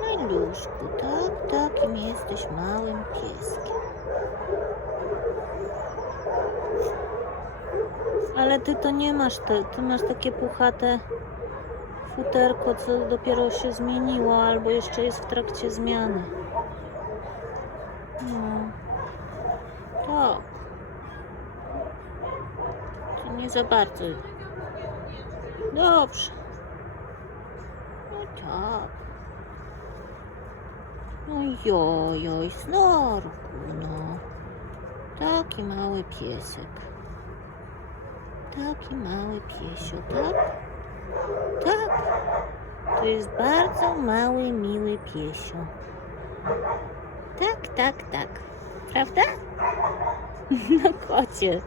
Leniuszku, tak, takim jesteś małym pieskiem. Ale ty to nie masz, ty, ty masz takie puchate futerko, co dopiero się zmieniło, albo jeszcze jest w trakcie zmiany. No. Tak. To nie za bardzo Dobrze. No tak. No joj, joj, snorku, no. Taki mały piesek. Taki mały piesio, tak? Tak. To jest bardzo mały, miły piesio. Tak, tak, tak. Prawda? No kocie.